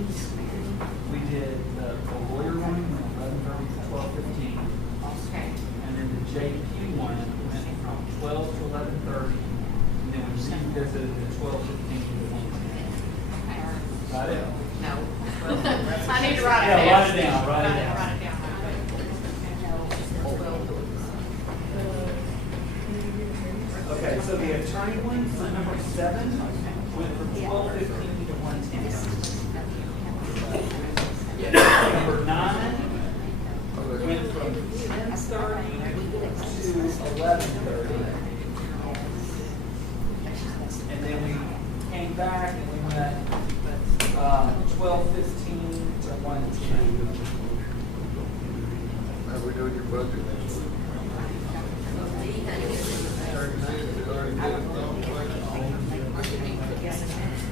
We did the lawyer one from 11:30 to 12:15. Okay. And then the JP one went from 12 to 11:30. And then we revisited at 12:15 to 1:10. Got it? No. I need to write it down. Yeah, write it down, write it down. Write it down. Okay, so the attorney one for number 7 went from 12:15 to 1:10. Number 9 went from 10:30 to 11:30. And then we came back and we went 12:15 to 1:10. How we doing your budget next week?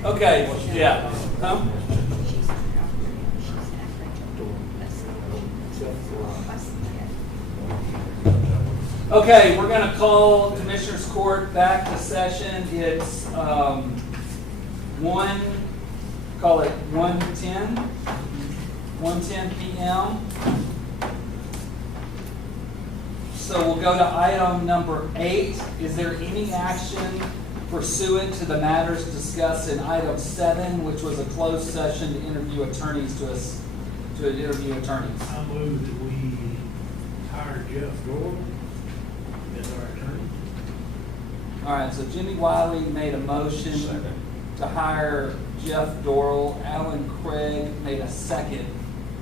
Okay, yeah. Huh? Okay, we're going to call Commissioners Court back to session. It's 1:10 p.m. So we'll go to item number 8. Is there any action pursuant to the matters discussed in item 7, which was a closed session to interview attorneys to interview attorneys? I move that we hire Jeff Doyle as our attorney. All right, so Jimmy Wiley made a motion to hire Jeff Dorrell. Alan Craig made a second.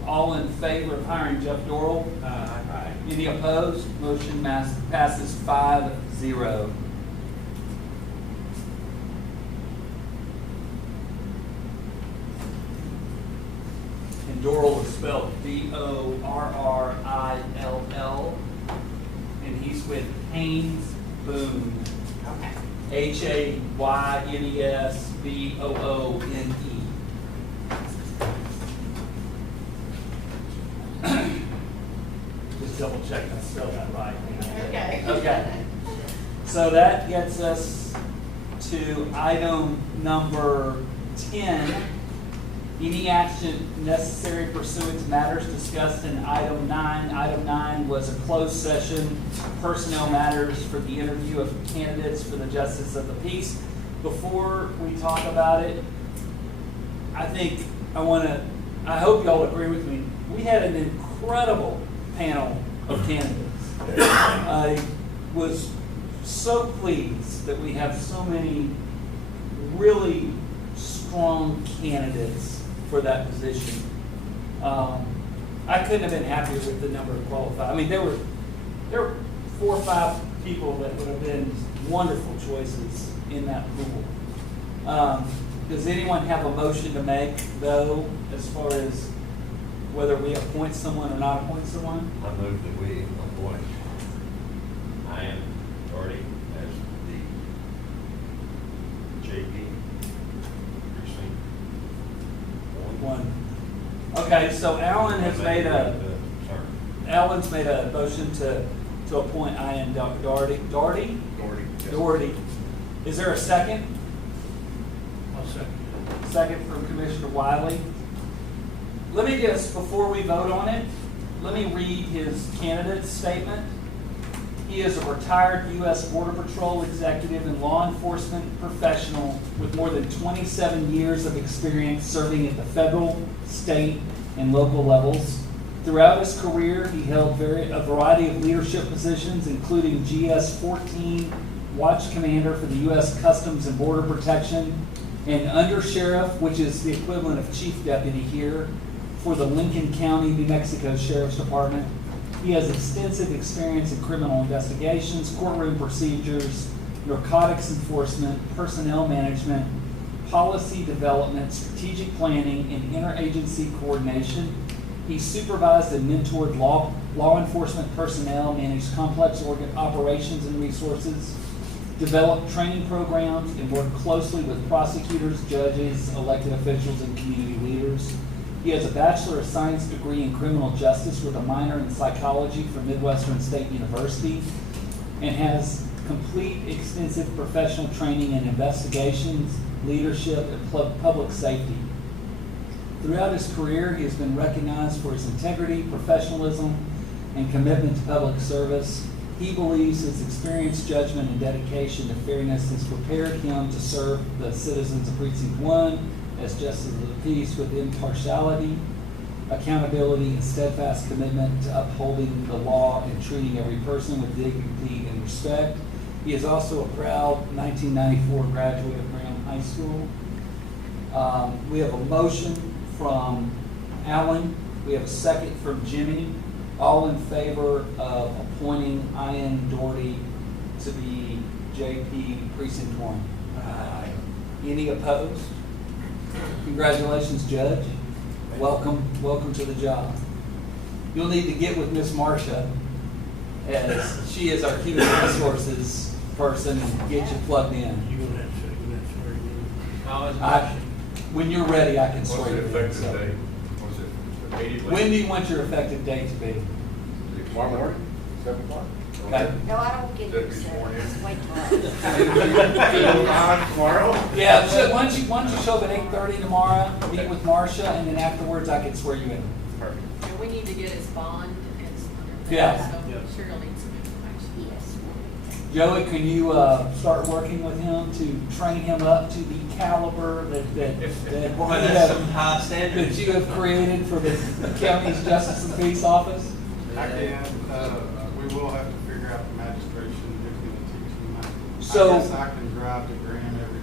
All in favor of hiring Jeff Dorrell? Aye. Any opposed? Motion passes 5-0. And Dorrell is spelled D-O-R-R-I-L-L. And he's with Haynes Boone. Okay. Haynesboone. Just double check I spelled that right. Okay. Okay. So that gets us to item number 10. Any action necessary pursuant to matters discussed in item 9. Item 9 was a closed session, personnel matters for the interview of candidates for the Justice of the Peace. Before we talk about it, I hope y'all agree with me. We had an incredible panel of candidates. I was so pleased that we have so many really strong candidates for that position. I couldn't have been happier with the number of qualified. I mean, there were 4 or 5 people that would have been wonderful choices in that pool. Does anyone have a motion to make, though, as far as whether we appoint someone or not appoint someone? I move that we appoint Ian Doherty as the JP precinct 1. Okay, so Alan's made a motion to appoint Ian Doherty. Doherty. Doherty. Is there a second? I'll second. Second from Commissioner Wiley. Let me just, before we vote on it, let me read his candidate statement. He is a retired U.S. Border Patrol executive and law enforcement professional with more than 27 years of experience serving at the federal, state, and local levels. Throughout his career, he held a variety of leadership positions, including GS-14 Watch Commander for the U.S. Customs and Border Protection, and Under Sheriff, which is the equivalent of Chief Deputy here, for the Lincoln County, New Mexico Sheriff's Department. He has extensive experience in criminal investigations, courtroom procedures, narcotics enforcement, personnel management, policy development, strategic planning, and interagency coordination. He supervised and mentored law enforcement personnel, managed complex operations and resources, developed training programs, and worked closely with prosecutors, judges, elected officials, and community leaders. He has a Bachelor of Science degree in criminal justice with a minor in psychology from Midwestern State University, and has complete extensive professional training in investigations, leadership, and public safety. Throughout his career, he has been recognized for his integrity, professionalism, and commitment to public service. He believes his experience, judgment, and dedication to fairness has prepared him to serve the citizens of Precinct 1 as justice of the peace with impartiality, accountability, and steadfast commitment to upholding the law and treating every person with dignity and respect. He is also a proud 1994 graduate of Graham High School. We have a motion from Alan. We have a second from Jimmy. All in favor of appointing Ian Doherty to be JP Precinct 1? Aye. Any opposed? Congratulations, Judge. Welcome to the job. You'll need to get with Miss Marcia, as she is our human resources person, and get you plugged in. You gonna have to swear you How is I- When you're ready, I can What's swear the you in. effective so. date? What's it, immediately? When do you want your effective date to be? Tomorrow morning, 7 o'clock? Okay. No, I don't get That'd it, be so sworn in. just wait till Tomorrow? Yeah, so why don't you show up at 8:30 tomorrow, meet with Marcia, and then afterwards I can swear you in. Perfect. And we need to get his bond and some other things. Yeah. So Yeah. sure you'll need some information. yes. Joey, can you start working with him to train him up to the caliber that Boy, you that's have- some high that standards. you have created for the county's Justice and Peace Office? I can, we will have to figure out the magistration, who's gonna teach them. So- I guess I can drive to Graham every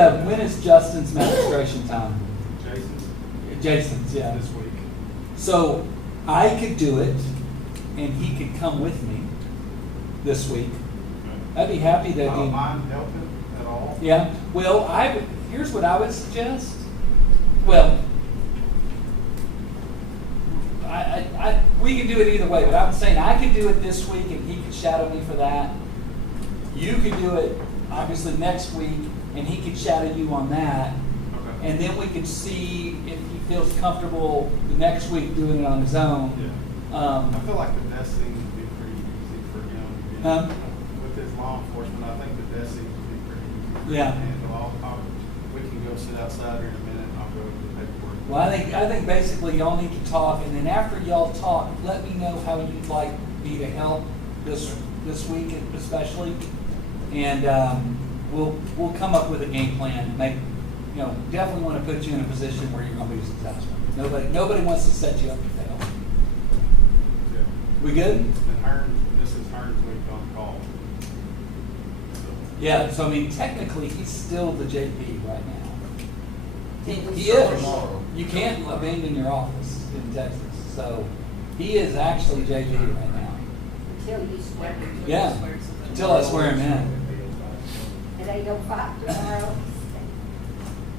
day. When is Justin's magistration time? Jason's Jason's, yeah. this week. So I could do it, and he could come with me this week. I'd be happy I that don't he. mind helping at all. Yeah, well, here's what I would suggest. Well, we can do it either way, but I'm saying I could do it this week and he could shadow me for that. You could do it, obviously, next week, and he could shadow you on that. Okay. And then we could see if he feels comfortable the next week doing it on his own. I feel like the desk thing would be pretty easy for him. Huh? With his law enforcement, I think the desk thing would be pretty easy for Yeah. him to handle. We can go sit outside here in a minute, and I'll go over the paperwork. Well, I think basically y'all need to talk, and then after y'all talk, let me know how you'd like me to help this week especially. And we'll come up with a game plan. Definitely want to put you in a position where you're going to be successful. Nobody wants to set you up to fail. Yeah. We good? And this is Hearn's week on call. So, Yeah, so I mean, technically, he's still the JP right now. He So is. tomorrow. You can't abandon your office in Texas. So he is actually JP right now. Until you swear. Yeah, until I swear him in. At 8:05 tomorrow.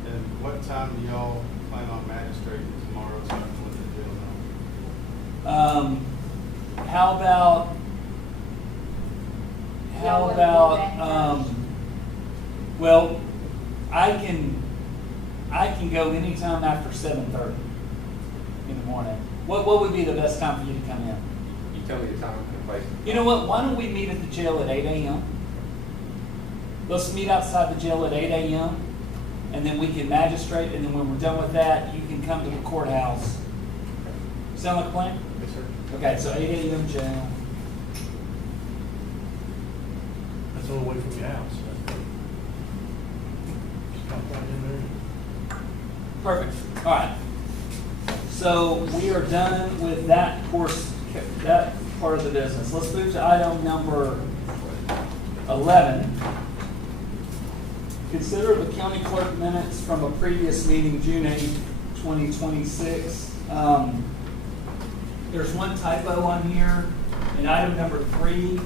And what time do y'all plan on magistrating tomorrow, so I can let the jail know? How about, Y'all wanna do that well, I can go anytime after 7:30 in the morning. What would be the best time for you to come in? You tell me the time and place. You know what, why don't we meet at the jail at 8 a.m.? Let's meet outside the jail at 8 a.m. and then we can magistrate, and then when we're done with that, you can come to the courthouse. Sound like a plan? Yes, sir. Okay, so 8 a.m. jail. That's the only way from your house. Just pop right in there. Perfect, all right. So we are done with that that part of the business. Let's move to item number 11. Consider the county clerk minutes from a previous meeting, June 8th, 2026. There's one typo on here. In item number 3,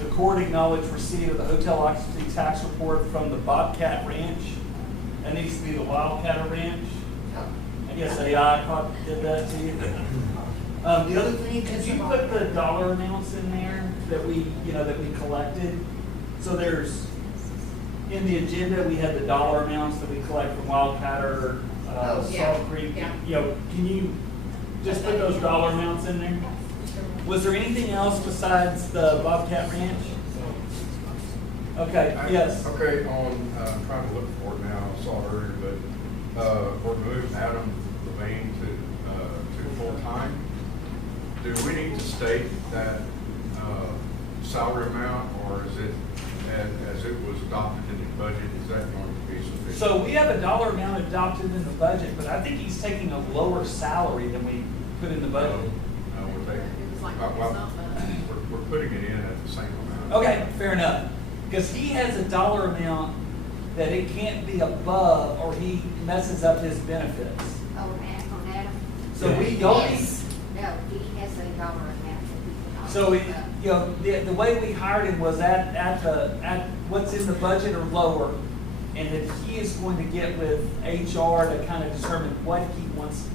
the court acknowledged receipt of the hotel occupancy tax report from the Bobcat Ranch. That needs to be the Wildcat Ranch. I guess AI probably did that to you. The other thing, could you put the dollar amounts in there that we collected? So there's, in the agenda, we had the dollar amounts that we collect from Wildcatter, Oh, yeah, Salt Creek. yeah. Can you just put those dollar amounts in there? Was there anything else besides the Bobcat Ranch? Okay, yes. Okay, trying to look for it now, I saw it earlier, but we're moving Adam Levine to full-time. Do we need to state that salary amount, or is it, as it was adopted in the budget, is that going to be sufficient? So we have a dollar amount adopted in the budget, but I think he's taking a lower salary than we put in the budget. No, we're taking. It was like, well, it's we're putting it in at the same amount. Okay, fair enough. Because he has a dollar amount that it can't be above or he messes up his benefits. Oh, on Adam? So we don't need, Yes. No, he has a dollar amount that he can. so you know, the way we hired him was at what's in the budget or lower. And that he is going to get with HR to kind of determine what he wants,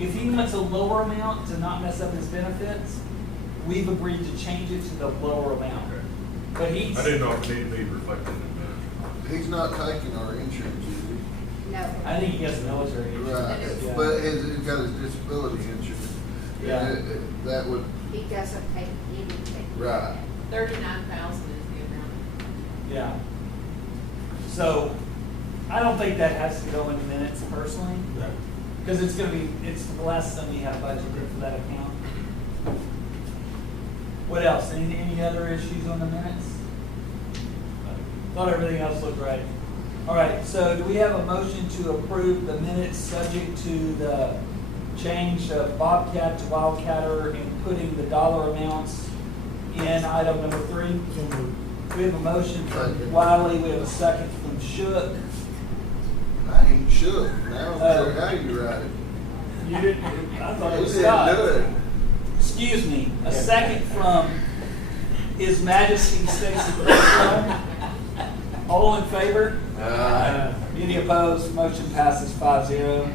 if he wants a lower amount to not mess up his benefits, we've agreed to change it to the lower amount. Okay. But he's. I didn't know if it needed to be reflected in the minutes. He's not taking our insurance, is he? No. I think he gets military. Right, Yeah. but he's got his disability insurance. Yeah. And that would, He doesn't take anything. Right. 39,000 is the amount. Yeah. So, I don't think that has to go in the minutes personally, because it's the last time we have budgeted for that account. What else? Any other issues on the minutes? Thought everything else looked right. All right, so do we have a motion to approve the minutes subject to the change of Bobcat to Wildcatter and putting the dollar amounts in item number 3? So moved. We have a motion from Second. Wiley, we have a second from Shook. I ain't shook. Now, how you write it? You didn't, I thought it He was didn't do Scott. it. Excuse me, a second from His Majesty Stacy Crystal. All in favor? Any opposed? Motion passes 5-0.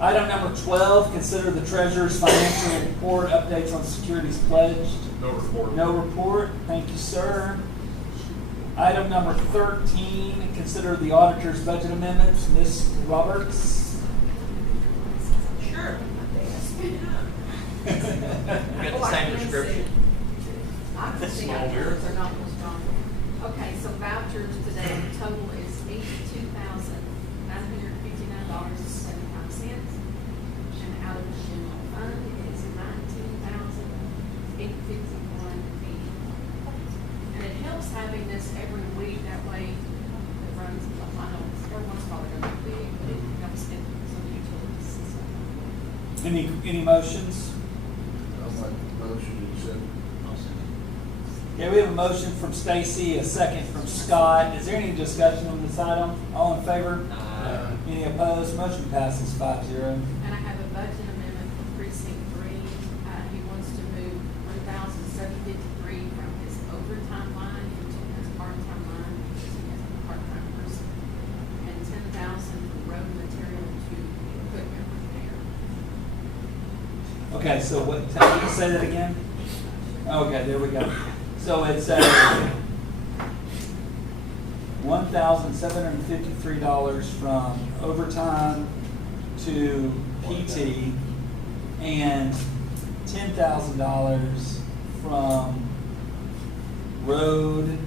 Item number 12, consider the treasurer's financial report, updates on securities pledged. No report. No report, thank you, sir. Item number 13, consider the auditor's budget amendments, Ms. Roberts. Sure. Got the same description. I can see Small how mirror. they're not real strong. Okay, so vouchers today, the total is $82,959.75. And out of the general fund is $19,851.80. And it helps having this every week, that way it runs, I know, every once in a while they're gonna be big, but it helps get some utilities and stuff. Any motions? I'll make the motion to accept. Okay, we have a motion from Stacy, a second from Scott. Is there any discussion on this item? All in favor? Any opposed? Motion passes 5-0. And I have a budget amendment for precinct 3. He wants to move $1,753 from his overtime line into his part-time line, because he has a part-time person, and $10,000 for road material to equipment repair. Okay, so what, can you say that again? Okay, there we go. So it's $1,753 from overtime to PT and $10,000 from road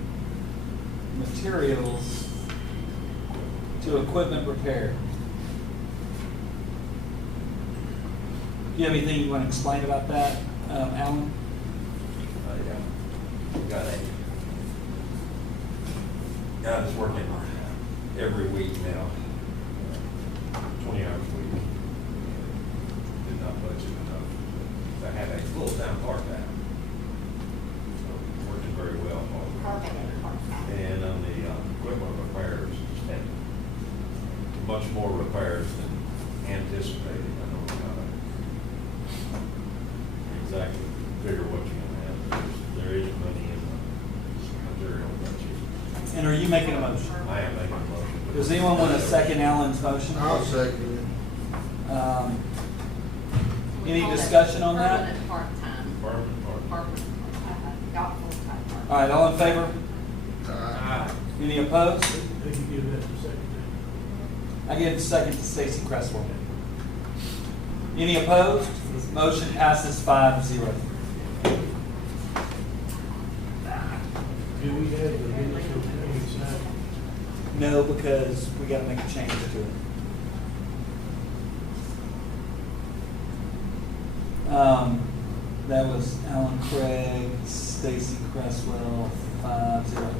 materials to equipment repair. Do you have anything you want to explain about that, Alan? Got a guy that's working every week now, 20 hours a week. Did not budget enough to have a full-time part-time. So working very well on it. And on the equipment repairs, just had much more repairs than anticipated. I don't know how to exactly figure what you're gonna have. There is money in the material budget. And are you making a motion? I am making a motion. Does anyone want to second Alan's motion? I'll second it. We Any call discussion on that? Permanent part-time. Permanent part. Permanent. Not full-time. All right, all in favor? Aye. Any opposed? They can give that the second I give the second to Stacy Cresswell. Any opposed? Motion passes 5-0. Do we have the minutes of the meeting signed? No, because we got to make a change to it. That was Alan Craig, Stacy Cresswell, 5-0.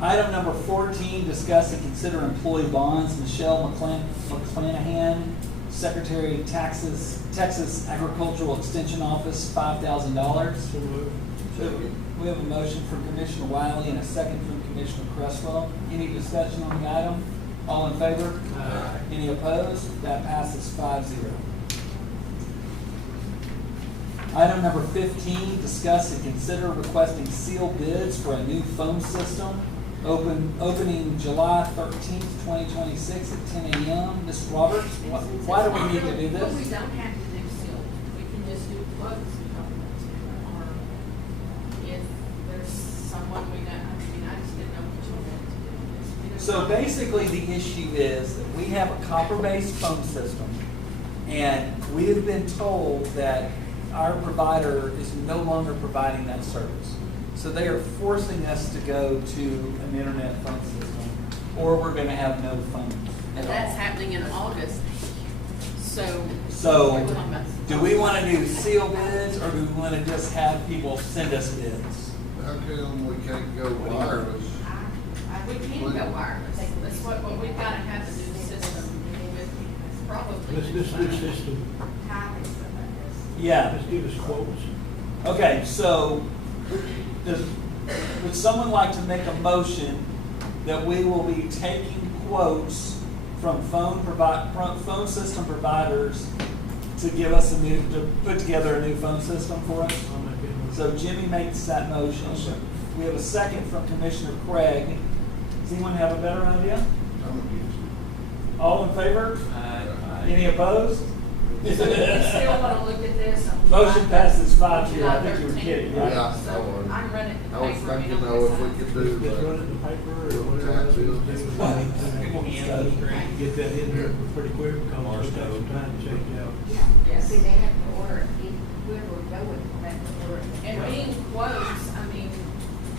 Item number 14, discuss and consider employee bonds. Michelle McClanahan, Secretary, Texas Agricultural Extension Office, $5,000. So moved. We have a motion from Commissioner Wiley and a second from Commissioner Cresswell. Any discussion on the item? All in favor? Aye. Any opposed? That passes 5-0. Item number 15, discuss and consider requesting sealed bids for a new phone system opening July 13th, 2026 at 10 a.m. Ms. Roberts, why do we need to do Well, we this? don't have to do sealed, we can just do quotes if you want to, or if there's someone we know, I just didn't know which one to do. So basically, the issue is that we have a copper-based phone system, and we have been told that our provider is no longer providing that service. So they are forcing us to go to an internet phone system, or we're gonna have no phones And at that's all. happening in August, so. So, we're talking about- do we wanna do seal bids, or do we wanna just have people send us bids? How come we can't go wireless? We can go wireless, that's what we've gotta have to do the system with, probably. This new system, Yeah. just give us quotes. Okay, so would someone like to make a motion that we will be taking quotes from phone system providers to give us to put together a new phone system for us? I'll make it one. So Jimmy makes that motion. We have a second from Commissioner Craig. Does anyone have a better idea? I'm against it. All in favor? Any opposed? So you still wanna look at this? on Motion July passes 5-0. July I think you were 13th? kidding, right? Yeah. So I can run it in the I was paper. thinking though, if we could do, Just run it in the paper or little whatever. tax bills. Get that in there pretty quick, because we've got some time to change out. Yes. See, they have to order it, whoever would go with them, have to order it. And being quotes, I mean,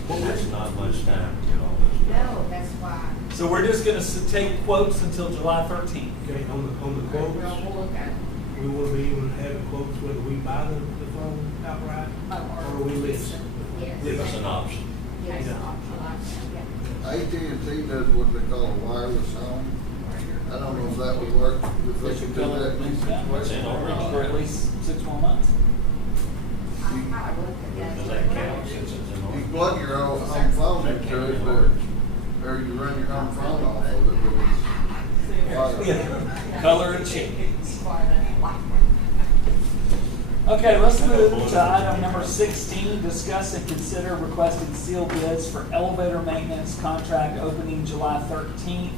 There's not much time to get all this done. No, that's why. So we're just gonna take quotes until July 13th. Okay, on the we'll quotes, look at it. we will be able to have quotes whether we buy the phone outright or we lease. Yes. Give us an option. Yes. Yeah. Yeah. AT&T does what they call a wireless home. I don't know if that would work, if they could do that. What's in Orange? For at least 6 more months. I probably looked at that. Does that count since it's in You Orange? plug your own home phone into it, but, or you run your home phone off of it, but it's wireless. Color and changes. Okay, let's move to item number 16, discuss and consider requesting sealed bids for elevator maintenance contract opening July 13th,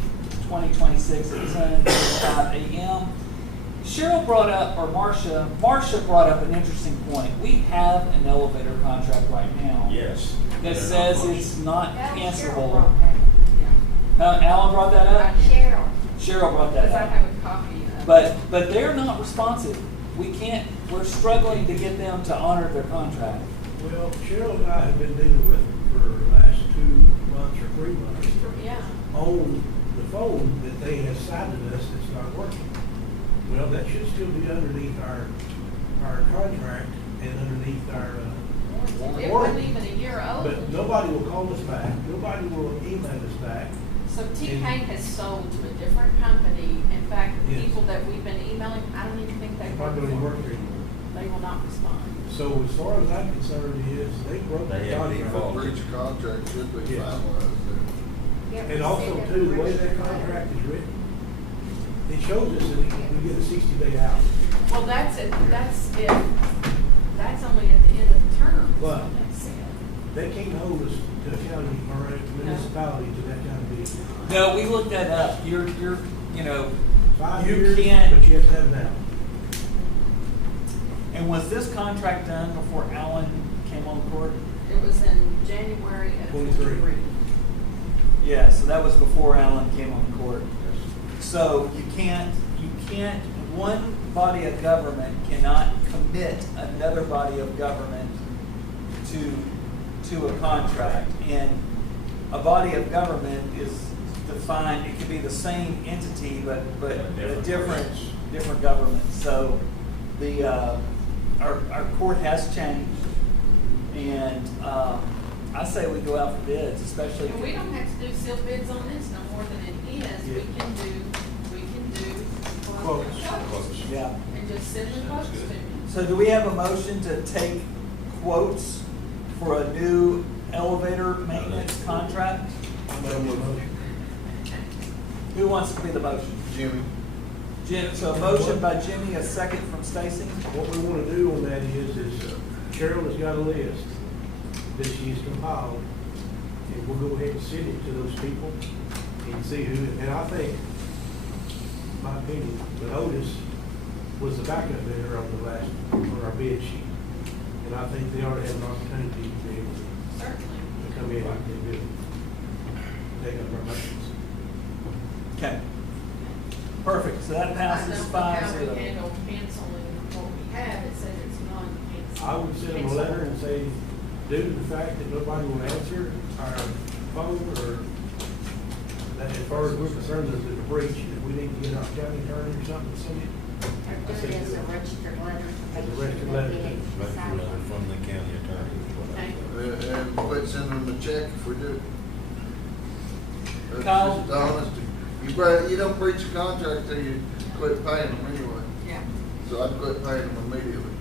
2026 at 10:05 a.m. Cheryl brought up, or Marcia brought up an interesting point. We have an elevator contract right now. Yes. That says it's not That was Cheryl cancelable. brought that. Alan brought that up? Cheryl. Cheryl brought that Because I up. have a copy of. But they're not responsive. We're struggling to get them to honor their contract. Well, Cheryl and I have been dealing with it for the last 2 months or 3 months Yeah, on the phone that they have cited us that's not working. Well, that should still be underneath our contract and underneath our, it wasn't even a year old. but nobody will call us back, nobody will email us back. So T-Hank has sold to a different company. In fact, the Yes. people that we've been emailing, I don't even think they They work probably don't even work for here them. anymore. They will not respond. So as far as I'm concerned is, they broke the They have contract. default. Breach of contract should be Yes. finalized there. Yeah, we And also said too, the way that that contract is written, it shows us that we get a 60-day out. Well, that's it, that's only at the end of the term. so But- that's it. They can't hold us to a county or a municipality to that kind of deal. No, we looked that up. You're, you know, 5 You years, can't- but you have to have it out. and was this contract done before Alan came on board? It was in January of 23. 23. Yeah, so that was before Alan came on court. So you can't, one body of government cannot commit another body of government to a contract. And a body of government is defined, it could be the same entity, but a different government. So the, our court has changed, and I say we go out for bids, especially. And we don't have to do sealed bids on this no more than it is. Yeah. We can do Quotes. quotes. Yeah. And just send the quotes to me. So do we have a motion to take quotes for a new elevator maintenance contract? I'll make a motion. Who wants to be the motion? Jimmy, Jim, so a motion by Jimmy, a second from Stacy. What we want to do on that is Cheryl has got a list that she's compiled, and we'll go ahead and send it to those people and see who, and I think, my opinion, but Otis was the backup bidder on the last, on our bid sheet. And I think they ought to have an opportunity to be able Certainly. to come in and bid, take up our motions. Okay. Perfect, so that I passes don't know 5-0. how we handle canceling what we have, it says it's non-cancelable. I would send them a letter and say, due to the fact that nobody will answer our phone, or that as far as we're concerned, there's a breach, that we need to get our county attorney or something, to send it. Or do it as a registered letter. As a registered letter. From the county attorney. Okay. and quit sending them a check if we do. That's Kyle? just honest. You don't breach a contract till you quit paying them anyway. Yeah. So I'd quit paying them immediately.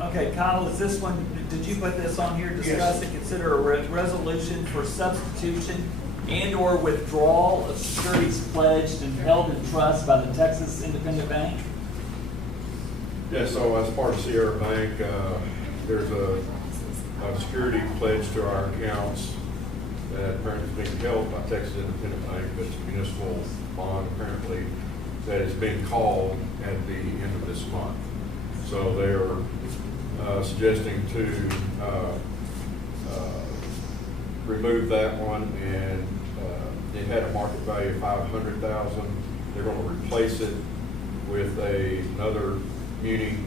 Okay, Kyle, is this one, did you put this on here? Discuss and consider a resolution for substitution and/or withdrawal of securities pledged and held in trust by the Texas Independent Bank? Yeah, so as part of Sierra Bank, there's a security pledge to our accounts that apparently is being held by Texas Independent Bank, that's a municipal bond apparently, that is being called at the end of this month. So they're suggesting to remove that one, and it had a market value of $500,000. They're going to replace it with another muni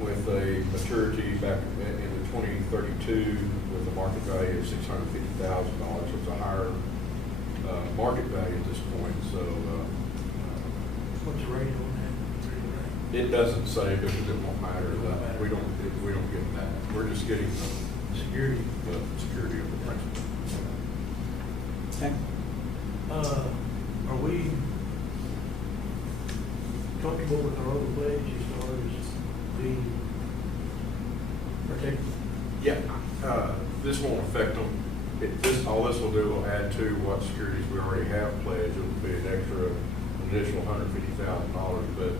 with a maturity back in 2032 with a market value of $650,000. So it's a higher market value at this point. So What's the rate on that? it doesn't say, because it won't matter. We don't get that. We're just getting Security. the security of the principal. Okay. Are we comfortable with our own pledge as far as being protected? Yeah, this won't affect them. All this will do will add to what securities we already have pledged. It'll be an additional $150,000. But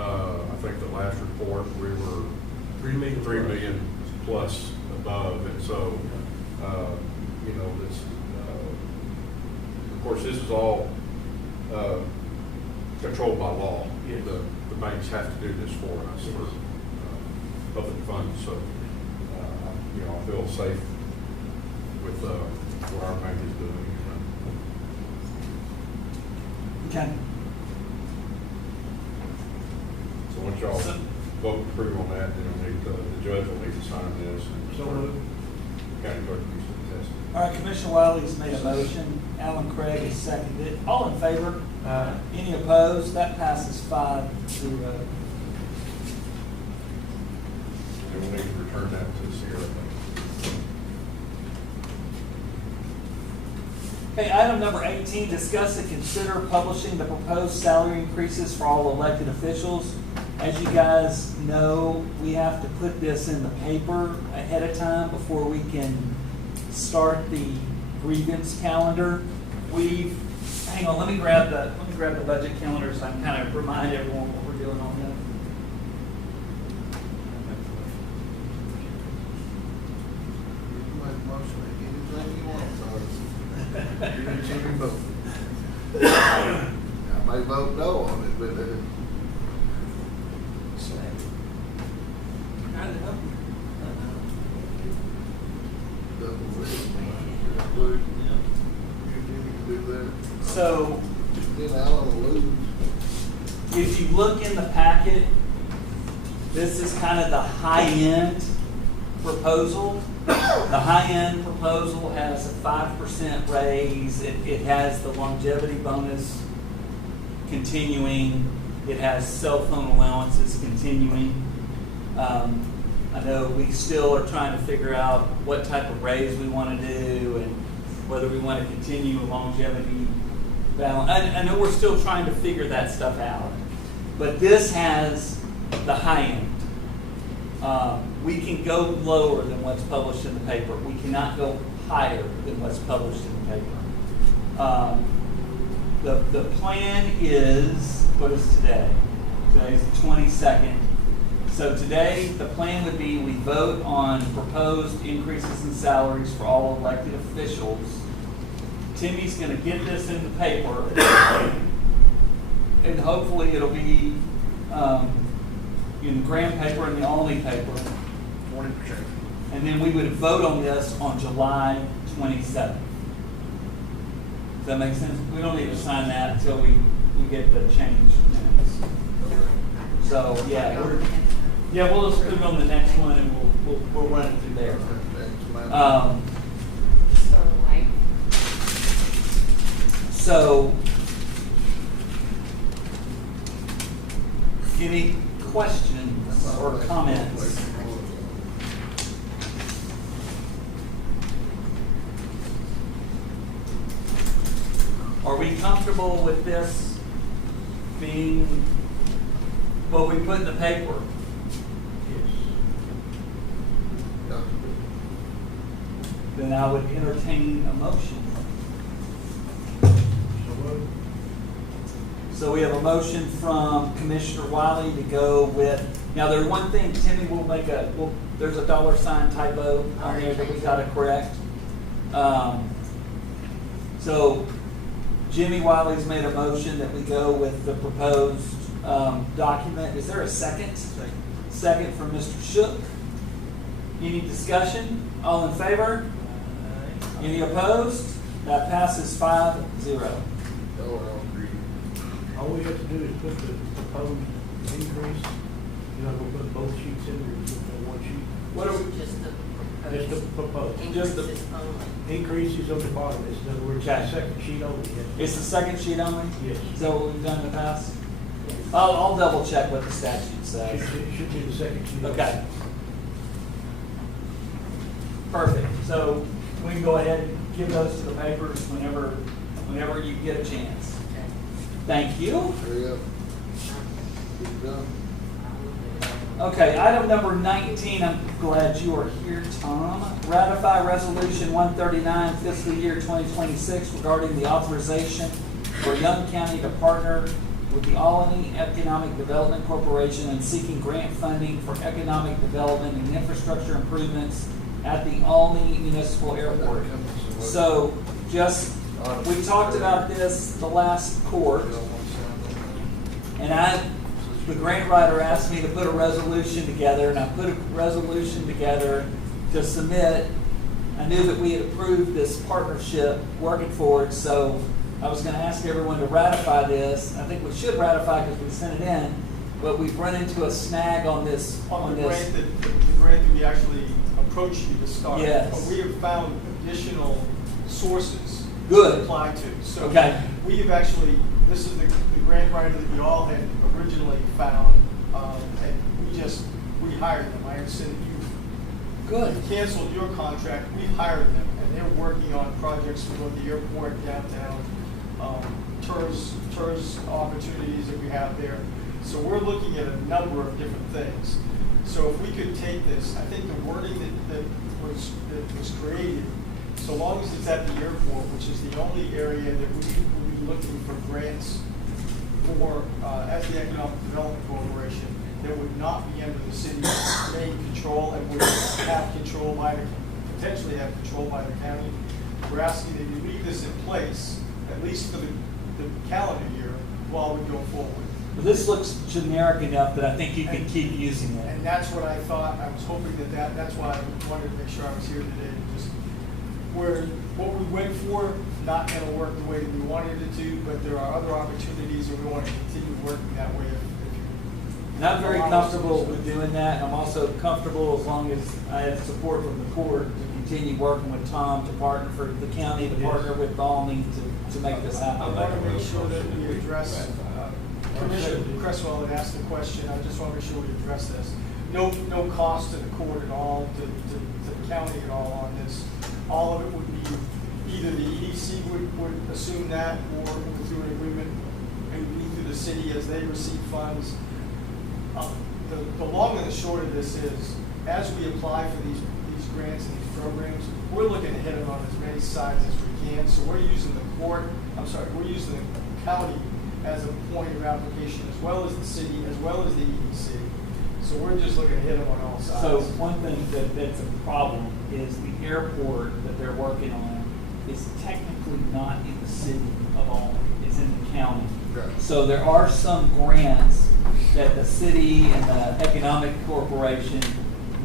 I think the last report, we were $3 million. 3 million plus above. And so, this, of course, this is all controlled by law. Yes. The banks have to do this for us for public funds. So, I feel safe with what our bank is doing. Okay. So once y'all vote to approve on that, then the judge will need to sign this. And So moved. county clerk needs to attest. All right, Commissioner Wiley's made a motion. Alan Craig has seconded it. All in favor? Any opposed? That passes 5-0. And we'll need to return that to Sierra Bank. Okay, item number 18, discuss and consider publishing the proposed salary increases for all elected officials. As you guys know, we have to put this in the paper ahead of time before we can start the grievance calendar. Hang on, let me grab the budget calendar so I can kind of remind everyone what we're doing on that. You make a motion to anything you want, so you can choose your vote. I may vote no on it, but you can do that. So Then Alan will lose. if you look in the packet, this is kind of the high-end proposal. The high-end proposal has a 5% raise. It has the longevity bonus continuing. It has cell phone allowances continuing. I know we still are trying to figure out what type of raise we want to do and whether we want to continue a longevity balance. I know we're still trying to figure that stuff out. But this has the high end. We can go lower than what's published in the paper. We cannot go higher than what's published in the paper. The plan is, what is today? Today's the 22nd. So today, the plan would be we vote on proposed increases in salaries for all elected officials. Timmy's going to get this in the paper, and hopefully it'll be in the Graham paper and the Alney paper. 20%. And then we would vote on this on July 27th. Does that make sense? We don't need to sign that until we get the change minutes. So, yeah, we'll just put it on the next one and we'll run it through there. So, any questions or comments? Are we comfortable with this being what we put in the paper? Yeah. Then I would entertain a motion. So we have a motion from Commissioner Wiley to go with, now there's one thing, Timmy will make there's a $ typo on there that we gotta correct. So Jimmy Wiley's made a motion that we go with the proposed document. Is there a second? Second from Mr. Shook. Any discussion? All in favor? Any opposed? That passes 5-0. All we have to do is put the proposed increase, you're not gonna put both sheets in, or just put one sheet. What are we? Just the Just the proposed proposed. Just the- increases only. Increases on the bottom, it's, in other words, Okay. the second sheet only, yes. It's the second sheet only? Yes. Is that what we've done in the past? I'll double check what the statute says. Should be the second sheet. only. Okay. Perfect. So we can go ahead and give those to the papers whenever you get a chance. Thank you. Hurry up. Get it done. Okay, item number 19, I'm glad you are here, Tom. Ratify Resolution 139 fiscal year 2026 regarding the authorization for Young County to partner with the Alney Economic Development Corporation and seeking grant funding for economic development and infrastructure improvements at the Alney Municipal Airport. So we talked about this the last court, and the grant writer asked me to put a resolution together, and I put a resolution together to submit. I knew that we had approved this partnership working forward, so I was going to ask everyone to ratify this. I think we should ratify because we sent it in, but we've run into a snag on this. On the grant that we actually approached you to start. Yes. But we have found additional sources Good. to apply to. So Okay. we have actually, this is the grant writer that we all had originally found, and we hired them. I understand that Good. you canceled your contract, we've hired them, and they're working on projects for both the airport, downtown, tourist opportunities that we have there. So we're looking at a number of different things. So if we could take this, I think the wording that was created, so long as it's at the airport, which is the only area that we will be looking for grants for, as the Economic Development Corporation, that would not be under the city's main control and would have control potentially have control by the county. We're asking that you leave this in place, at least for the calendar year, while we go forward. Well, this looks generic enough that I think you can keep using it. And that's what I thought, I was hoping that's why I wanted to make sure I was here today, just where what we went for, not gonna work the way that we wanted it to, but there are other opportunities and we want to continue working that way. And I'm very comfortable with doing that. I'm also comfortable as long as I have support from the court to continue working with Tom to partner for the county, to partner with Alney to make this I happen. want to make sure that we address Commissioner Cresswell had asked the question, I just want to make sure we address this. No cost to the court at all, to the county at all on this. All of it would be, either the EDC would assume that, or through an agreement, it would be through the city as they receive funds. The long and the short of this is, as we apply for these grants and these programs, we're looking to hit them on as many sides as we can. So we're using we're using the county as a point of application, as well as the city, as well as the EDC. So we're just looking to hit them on all sides. So one thing that's a problem is the airport that they're working on is technically not in the city of Alma, it's in the county. Okay. So there are some grants that the city and the economic corporation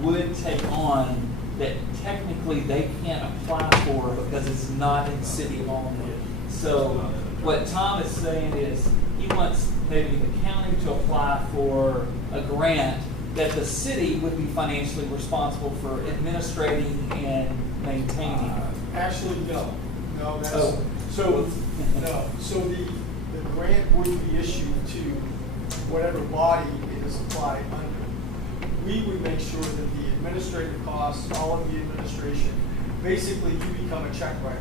would take on that technically they can't apply for because it's not in the city of Alma. So what Tom is saying is he wants maybe the county to apply for a grant that the city would be financially responsible for administrating and maintaining. Actually, no. No, that's, Oh. so the grant would be issued to whatever body it is applied under. We would make sure that the administrative costs, all of the administration, basically you become a check writer.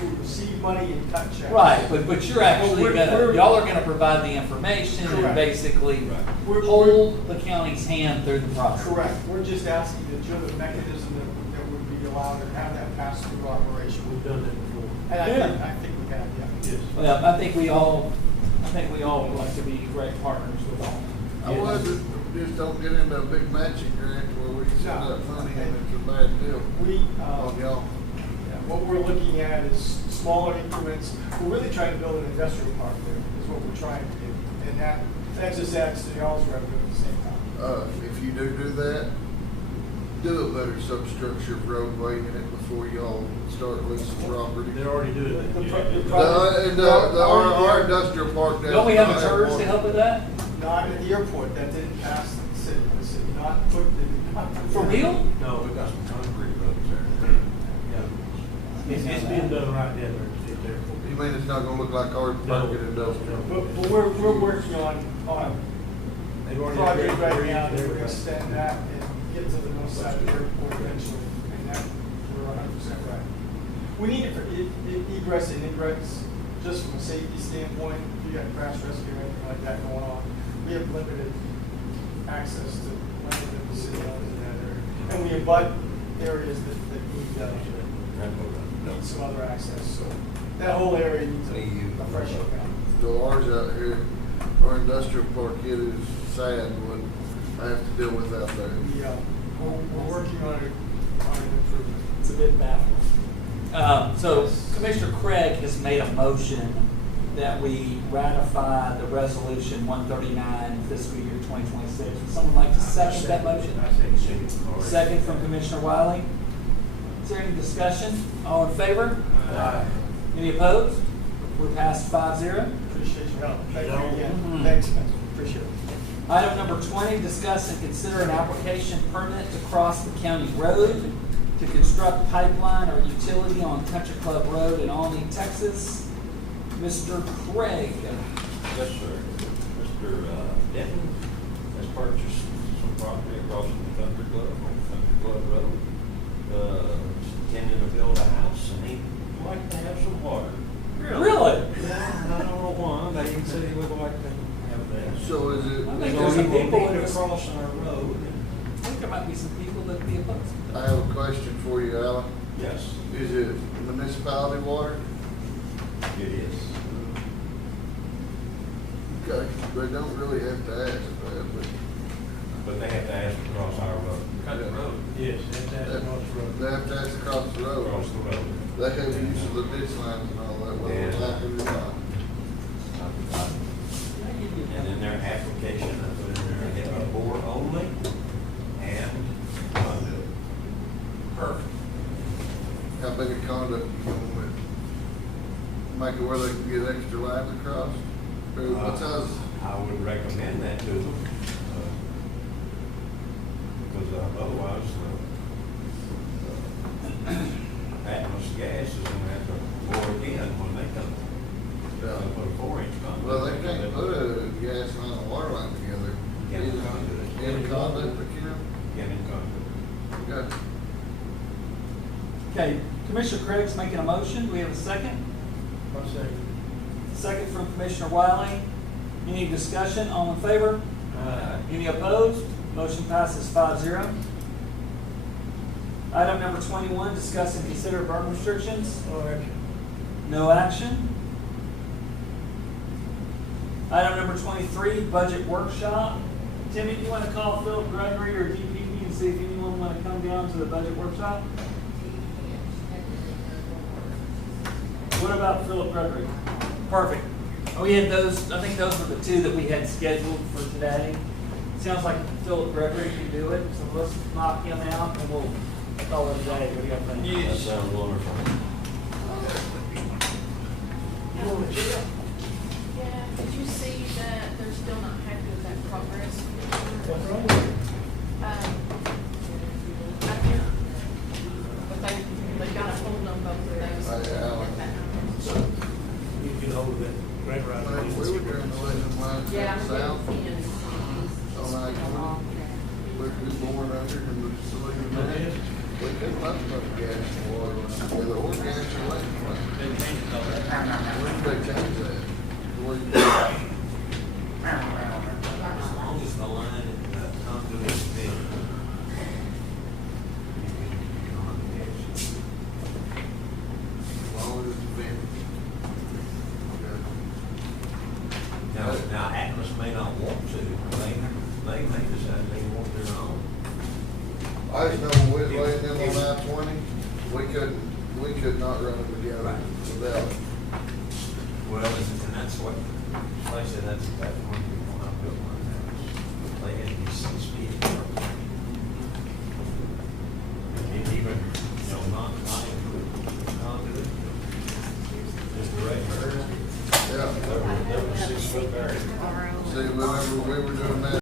You would receive money and cut checks. Right, but you're actually we're- y'all are gonna provide the information and Correct. basically We're- hold the county's hand through the process. Correct. We're just asking that you're the mechanism that would be allowed to have that pass-through operation. We've done that before. And I think we have, yeah. Yes. Well, I think we all would like to be great partners with all. I was, just don't get into a big matching grant where we send No. up money and it's a bad deal We, on y'all. what we're looking at is smaller increments. We're really trying to build an industrial park there, is what we're trying to do. And that just adds to y'all's revenue at the same time. If you do that, do a better substructure of roadway in it before y'all start leasing property. They're already doing that. Our industrial park. Don't we have a does TERS one. to help with that? Not at the airport, that didn't pass the city, not put. For real? No, We've got some concrete roads there. yeah. It's being done right down there at the airport. You mean it's not gonna look like our park at industrial? But we're working on They've a already project right agreed now to that we're gonna everything. extend that and get to the north side of the airport eventually. And that, we're 100% right. We need it for egress and ingress, just from a safety standpoint. If you got crash rescue or anything like that going on, we have limited access to land in the city limits in that area. And we abut areas that need some other access, so that whole area needs a fresh look out. So ours out here, our industrial park, it is sad what I have to deal with out there. We're working on it, an improvement. It's a bit baffling. So Commissioner Craig has made a motion that we ratify the resolution 139 fiscal year 2026. Would someone like to second that motion? I second it. Second from Commissioner Wiley. Is there any discussion? All in favor? Aye. Any opposed? We're passed 5-0. Appreciate your help. Thank you again. Mhm. Thanks, guys. Appreciate it. Item number 20, discuss and consider an application permit to cross the county road to construct pipeline or utility on Country Club Road in Alny, Texas. Mr. Craig. Yes, sir. Mr. Denton has purchased some property across from the country club, on Country Club Road. He's intending to build a house and he'd like to have some water. Really? Yeah, I don't know why, but he said he would like to have that. So is it? I think So there's he some will people need in to this- cross our road. I think there might be some people that be opposed. I have a question for you, Alan. Yes, Is it municipality water? it is. Okay, they don't really have to ask that, But they have to ask to cross our road. Country road. Yes, that's across the road. they have to ask across the road. Across the road. They have use of the ditch lines and all that, whether it's like it or not. And in their application, I put in there, they have a bore only and conduit. Perfect. How big a conduit you going with? Make it where they can get extra lines across? Or what size? I would recommend that to them. Because otherwise, Atmos Gas is gonna have to bore again when they come. Yeah. Put a 4-inch conduit. Well, they can't put a gas Commissioner Craig's making a motion. Do we have a second? I'll say. Second from Commissioner Wiley. Any discussion? All in favor? Any opposed? Motion passes 5-0. Item number 21, discuss and consider burn restrictions. No action. No action. Item number 23, budget workshop. Timmy, do you want to call Philip Gregory or DPP and see if anyone want to come down to the budget workshop? What about Philip Gregory? Perfect. We had those, I think those were the two that we had scheduled for today. Sounds like Philip Gregory can do it, so let's knock him out and we'll call it a day. What do you guys think? That sounds wonderful. You want to chill? Yeah, did you see that they're still not happy with that progress? What's wrong with it? I can't, but they got a hold on both of those. You get hold of that grant writer. When we were doing the legend line Yeah, I'm south, getting in. on I-20, we'd be born under and we'd just leave it there. We couldn't much about the gas and water, or the old gas and electric line. When did they change that? Where you- As long as the line and the conduit is big. As long as it's been. Now Atlas may not want to, they may decide they want their own. I just know when we was laying them on I-20, we could not run them together Right. without. Well, and that's what, like I said, that's one thing when I built my house. They had these 6 feet apart. And even, not include conduit, just direct current, Yeah. there were 6 foot barriers. See, whenever we were doing that